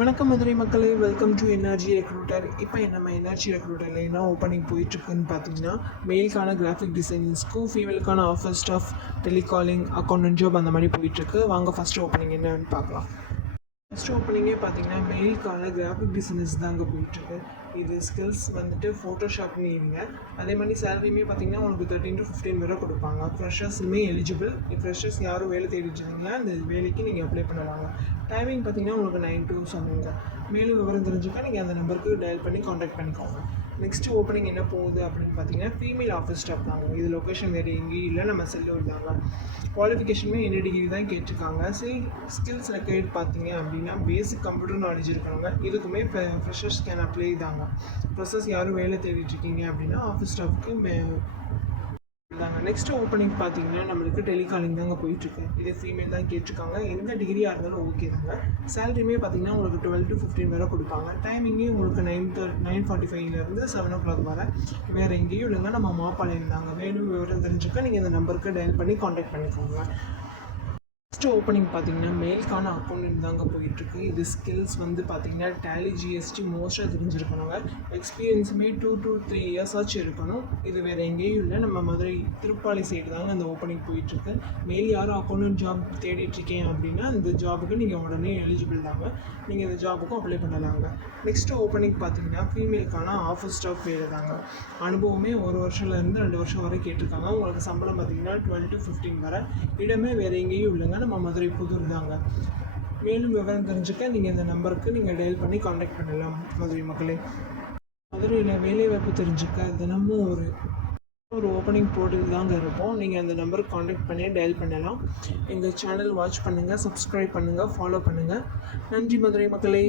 வணக்கம் மதுரை மக்களே welcome to energy Recruiter இப்போ நம்ம எனர்ஜி ரெக்ரூட்டரில் என்ன ஓப்பனிங் போயிட்டுருக்குன்னு பார்த்தீங்கன்னா மெயிலுக்கான கிராஃபிக் டிசைனிங்ஸ்க்கும் ஃபீமேலுக்கான offer staff telecalling account job அந்த மாதிரி போயிட்டுருக்கு. வாங்க ஃபஸ்ட் ஓப்பனிங் என்னன்னு பார்க்கலாம். ஃபஸ்ட் ஓப்பனிங்கே பார்த்தீங்கன்னா மெயிலுக்கான கிராஃபிக் டிசைனர்ஸ் அங்கே போயிட்டுருக்கு. இது ஸ்கில்ஸ் வந்துட்டு ஃபோட்டோஷாப் நீங்க அதே மாதிரி சேலரியுமே பார்த்தீங்கன்னா உங்களுக்கு தேர்ட்டின் டு ஃபிஃப்டீன் வரை கொடுப்பாங்க. ஃப்ரெஷர்ஸுமே எலிஜிபிள் ஃப்ரெஷர்ஸ் யாரும் வேலை தேடிட்டு இருந்தீங்கன்னா அந்த வேலைக்கு நீங்கள் அப்ளை பண்ணலாங்க டைமிங் பார்த்தீங்கன்னா உங்களுக்கு நைன் டூ செவனுங்க மேலும் விவரம் தெரிஞ்சுக்க நீங்கள் அந்த நம்பருக்கு டயல் பண்ணி காண்டாக்ட் பண்ணிக்கோங்க. நெக்ஸ்ட் ஓப்பனிங் என்ன போகுது அப்படின்னு பார்த்தீங்கன்னா ஃபீமேல் ஆஃபீஸ் ஸ்டாஃப் தாங்க இது லொக்கேஷன் வேறு எங்கேயும் இல்லை. நம்ம செல்லூர் தாங்க குவாலிஃபிகேஷனுமே என்ன டிகிரி தான் கேட்டிருக்காங்க. சில் ஸ்கில்ஸ் ரெக்கைட் பார்த்தீங்க அப்படின்னா பேசிக் கம்ப்யூட்டர் நாலேஜ் இருக்கணுங்க. இதுக்குமே ஃப்ரெஷர்ஸ் கேன் அப்ளை தாங்க. ப்ரொசஸ் யாரும் வேலை தேடிட்டு இருக்கீங்க அப்படின்னா ஆஃபீஸ் ஸ்டாஃப்க்கு இருந்தாங்க நெக்ஸ்ட் ஓப்பனிங் பார்த்தீங்கன்னா நம்மளுக்கு டெலிகாலிங் தாங்க போயிட்டுருக்கு. இது ஃபீமேல் தான் கேட்டிருக்காங்க. எந்த டிகிரியாக இருந்தாலும் ஓகே தாங்க. சேலரியுமே பார்த்தீங்கன்னா உங்களுக்கு டுவெல் டு ஃபிஃப்டீன் வரை கொடுப்பாங்க. டைமிங்கே உங்களுக்கு நைன் தேர் நைன் ஃபார்ட்டி ஃபைவ்லேருந்து செவன் ஓ கிளாக் வர. வேறு எங்கேயும் இல்லைங்க. நம்ம மாப்பாளையம் தாங்க. வேணும் விவரம் தெரிஞ்சுக்க நீங்கள் இந்த நம்பருக்கு டயல் பண்ணி காண்டாக்ட் பண்ணிக்கோங்க. ஃபஸ்ட்டு ஓப்பனிங் பார்த்தீங்கன்னா மெயிலுக்கான அக்கௌண்ட் தாங்க போயிட்டுருக்கு. இது ஸ்கில்ஸ் வந்து பார்த்தீங்கன்னா டேலி ஜிஎஸ்டி மோஸ்ட்டாக தெரிஞ்சிருக்கணுங்க. எக்ஸ்பீரியன்ஸுமே டூ டூ த்ரீ இயர்ஸ் இருக்கணும். இது வேறு எங்கேயும் இல்லை. நம்ம மதுரை திருப்பாலை சைடு தாங்க அந்த ஓப்பனிங் போயிட்டுருக்கு. மெயில் யாரும் அக்கௌண்ட் ஜாப் தேடிட்டுருக்கேன் அப்படின்னா இந்த ஜாபுக்கு நீங்கள் உடனே எலிஜிபிள் தாங்க. நீங்கள் இந்த ஜாபுக்கும் அப்ளை பண்ணலாங்க. நெக்ஸ்ட் ஓப்பனிங் பார்த்தீங்கன்னா ஃபீமேலுக்கான ஆஃபீஸ் ஸ்டாஃப் வேலை தாங்க. அனுபவமே ஒரு வருஷத்துலேருந்து ரெண்டு வருஷம் வரை கேட்டிருக்காங்க. உங்களுக்கு சம்பளம் பார்த்தீங்கன்னா டுவெல் டு ஃபிஃப்டீன் வரை. இடமே வேறு எங்கேயும் இல்லைங்க. நம்ம மதுரை புதூர் தாங்க மேலும் விவரம் தெரிஞ்சுக்க நீங்கள் இந்த நம்பருக்கு நீங்கள் டயல் பண்ணி காண்டாக்ட் பண்ணலாம் மதுரை மக்களே. மதுரையில் வேலைவாய்ப்பு தெரிஞ்சுக்க தினமும் ஒரு ஒரு ஓப்பனிங் போர்ட்டல் தாங்க இருப்போம் நீங்கள் அந்த நம்பருக்கு காண்டாக்ட் பண்ணி டயல் பண்ணலாம். எங்கள் சேனல் வாட்ச் பண்ணுங்கள் சப்ஸ்கிரைப் பண்ணுங்கள் ஃபாலோ பண்ணுங்கள் நன்றி மதுரை மக்களே.